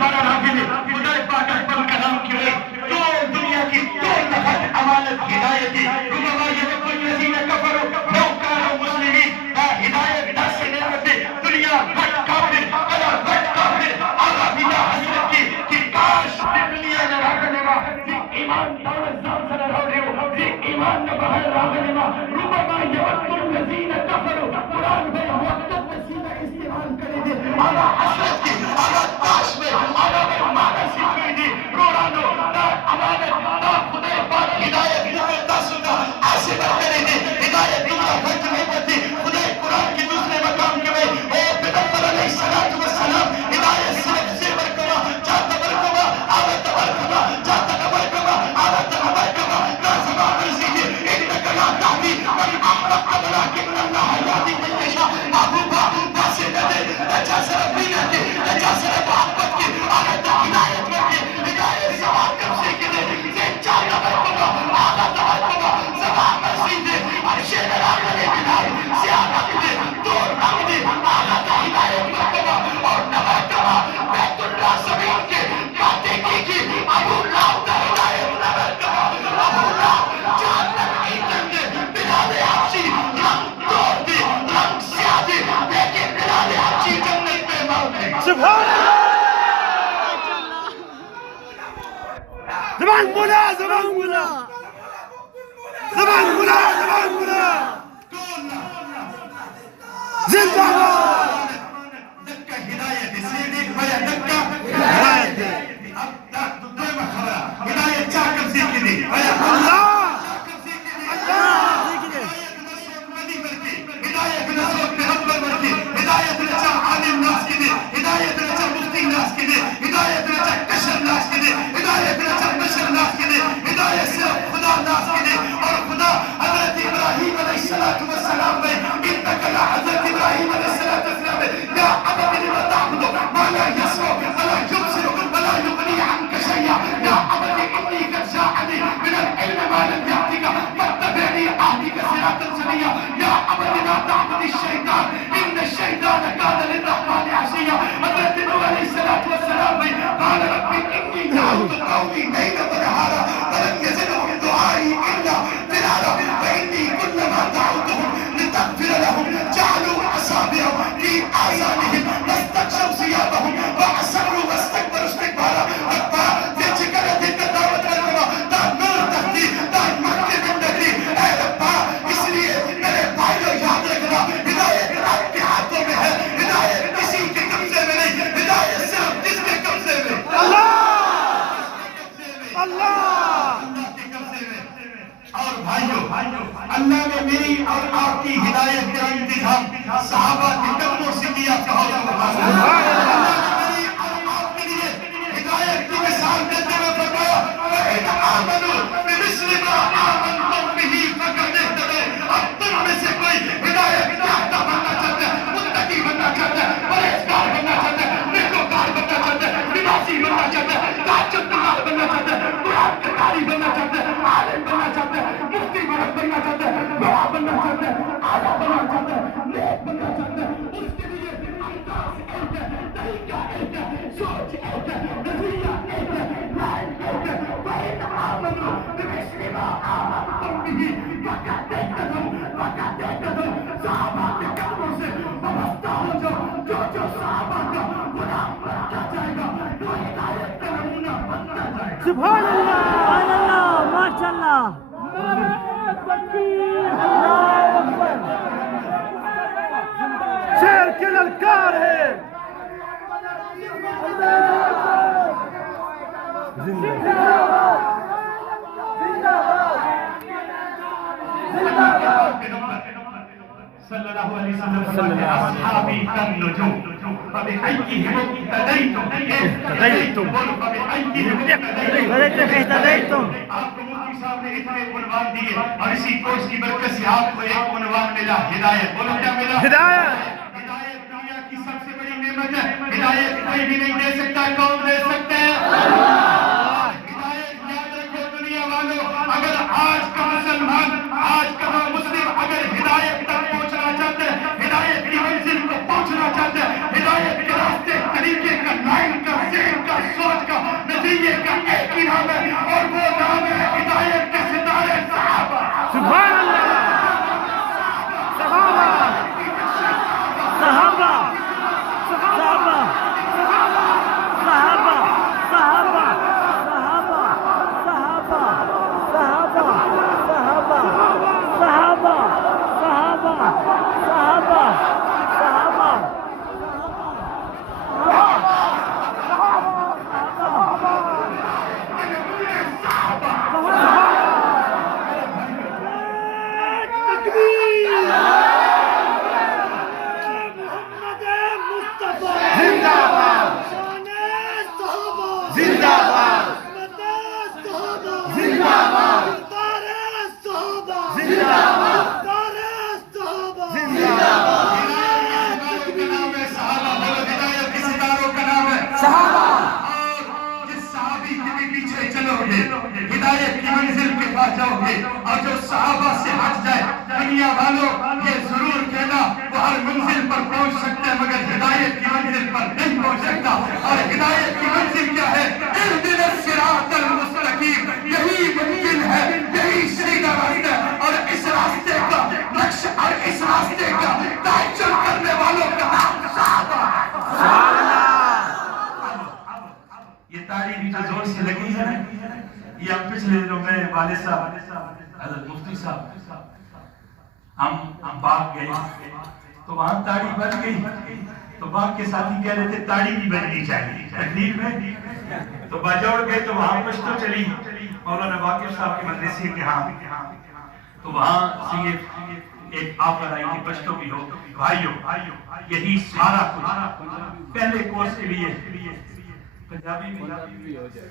بارہ راغبی خدا پاک اکبر کلام کی وے تو دنیا کی تو نفت امانت ہدایتی ربما یود الذین کفروا لو کانوا مسلمین ہدایت دس نعمت دنیا بٹ کافر الا بٹ کافر آغا بلا حضرت کی کہ کاش دنیا نہ راغنما ایمان دولت زام سر راغیو ایمان نہ بہر راغنما ربما یود الذین کفروا قرآن میں وقت وسیلہ استعمال کرے دے آغا حضرت کی آغا تاش میں آغا میں مانا سکھوئی دی رورانو دا امانت دا خدا پاک ہدایت ہدایت دا سنگا ایسے کرے دے ہدایت دنیا خرچ نہیں پڑتی خدا قرآن کی دوسرے مقام کے میں اے پیغمبر علیہ السلام ہدایت صرف سے برکوا چاہتا برکوا آغا برکوا چاہتا برکوا آغا برکوا نازمہ مرضی کی انتقا لا تحدی من احرق ولكن اللہ یادی من یشا محبوبہ باسی دے نجا سر بینت نجا سر محبت کی آغا ہدایت کرکے ہدایت سوال کر سے کے دے زین چاہتا برکوا آغا برکوا زمان مرضی دے عرشے نراغ لے بنائی سیاہ دے دور رنگ دے آغا ہدایت برکوا اور نبرکوا بیت اللہ زمین کے باتیں کی ابو لاؤ دا ہدایت نبرکوا ابو لاؤ جہنم ایتن دے بلاد حبشی رنگ دور دے رنگ سیاہ دے لیکن بلاد حبشی جنت میں موت ہے سبحان اللہ زبان گنا زبان گنا زبان گنا زبان گنا زندہ باد دکا ہدایت سیدی بھیا دکا ہدایت اب دو خبر ہدایت چاہ کر سیکھ دی بھیا اللہ ہدایت نسوک پیغمبر ورکی ہدایت نچا عالم ناس کی دے ہدایت نچا مفتی ناس کی دے ہدایت نچا کشر ناس کی دے ہدایت نچا بشر ناس کی دے ہدایت صرف خدا ناس کی دے اور خدا حضرت ابراہیم علیہ السلام میں انتقل حضرت ابراہیم علیہ السلام میں یا عبد لما تعبد ما لا يسمع ولا يبصر ولا يغني عنك شيئا یا عبد انی قد جاءنی من العلم ما لم يأتك فاتبعني اهدك صراطا سويا یا عبد لا تعبد الشیطان ان الشیطان كان للرحمن عصیا حضرت نوح علیہ السلام میں قال رب انی دعوت قومی لیلا ونہارا ولم يزدهم دعائی الا فرارا فانی كلما دعوتهم لتغفر لهم جعلوا اصابعهم في آذانهم واستغشوا ثيابهم واصروا واستكبروا استكبارا ربا تجھ کر دل دعوت کرنا تا نور تہتی تا مکہ من نگری اے ربا اس لیے میرے بھائیو یاد رکھنا ہدایت آپ کے ہاتھوں میں ہے ہدایت کسی کے قبضے میں نہیں ہدایت صرف کس کے قبضے میں اللہ اللہ اور بھائیو اللہ نے میری اور آپ کی ہدایت کا انتظام صحابہ کے قدموں سے کیا کہو سبحان اللہ اللہ نے میری اور آپ کے لیے ہدایت کی مثال دیتے ہوئے فرمایا فَإِنْ آمَنُوا بِمِثْلِ مَا آمَنْتُمْ بِهِ فَقَدِ اهْتَدَوْا اب تم میں سے کوئی ہدایت یافتہ بننا چاہتا ہے متقی بننا چاہتا ہے پرہیزگار بننا چاہتا ہے نیکوکار بننا چاہتا ہے نمازی بننا چاہتا ہے تہجد نماز بننا چاہتا ہے قرآن کا قاری بننا چاہتا ہے عالم بننا چاہتا ہے مفتی بننا چاہتا ہے دعا بننا چاہتا ہے آدھا بننا چاہتا ہے نیک بننا چاہتا ہے اس کے لیے انداز ایک ہے طریقہ ایک ہے سوچ ایک ہے نظریہ ایک ہے لائن ایک ہے فَإِنْ آمَنُوا بِمِثْلِ مَا آمَنْتُمْ بِهِ فَقَدِ اهْتَدَوْا صحابہ کے قدموں سے وابستہ ہو جاؤ جو صحابہ کا غلام بنتا جائے گا وہ ہدایت کا نمونہ بنتا جائے گا سبحان اللہ سبحان اللہ ماشاء اللہ شیر کے للکار ہے صلی اللہ علیہ وسلم اصحابی کالنجوم فبأيهم اهتديتم اهتديتم آپ کو مفتی صاحب نے اتنے عنوان دیے اور اسی کورس کی برکت سے آپ کو ایک عنوان ملا ہدایت بولو کیا ملا ہدایت ہدایت دنیا کی سب سے بڑی نعمت ہے ہدایت کوئی بھی نہیں دے سکتا کون دے سکتا ہے ہدایت یاد رکھو دنیا والوں اگر آج کا مسلمان آج کا مسلم اگر ہدایت تک پہنچنا چاہتے ہیں ہدایت کی منزل کو پہنچنا چاہتے ہیں ہدایت کے راستے طریقے کا لائن کا ذہن کا جاؤ گے، اور جو صحابہ سے ہٹ جائے، دنیا والوں یہ ضرور کہنا وہ ہر منزل پر پہنچ سکتا ہے مگر ہدایت کی منزل پر نہیں پہنچ سکتا. اور ہدایت کی منزل کیا ہے؟ اہدنا الصراط المستقیم. یہی منزل ہے، یہی سیدھا راستہ. اور اس راستے کا نقش اور اس راستے کا تعین کرنے والوں کا نام صحابہ. یہ تعریف بھی جو زور سے لگی ہے، یہ ہم پچھلے دنوں میں والد صاحب حضرت مفتی صاحب ہم باغ گئے تو وہاں تاڑی بج گئی، تو باغ کے ساتھی کہہ رہے تھے تاڑی بھی بجنی چاہیے تقریر میں. تو باجوڑ گئے تو وہاں پشتو چلی، مولانا واقف صاحب کے مدرسے کے ہاں، تو وہاں سے ایک آفر آئی کہ پشتو بھی ہو. بھائیو یہی سارا کچھ پہلے کورس کے لیے پنجابی بھی ہو جائے.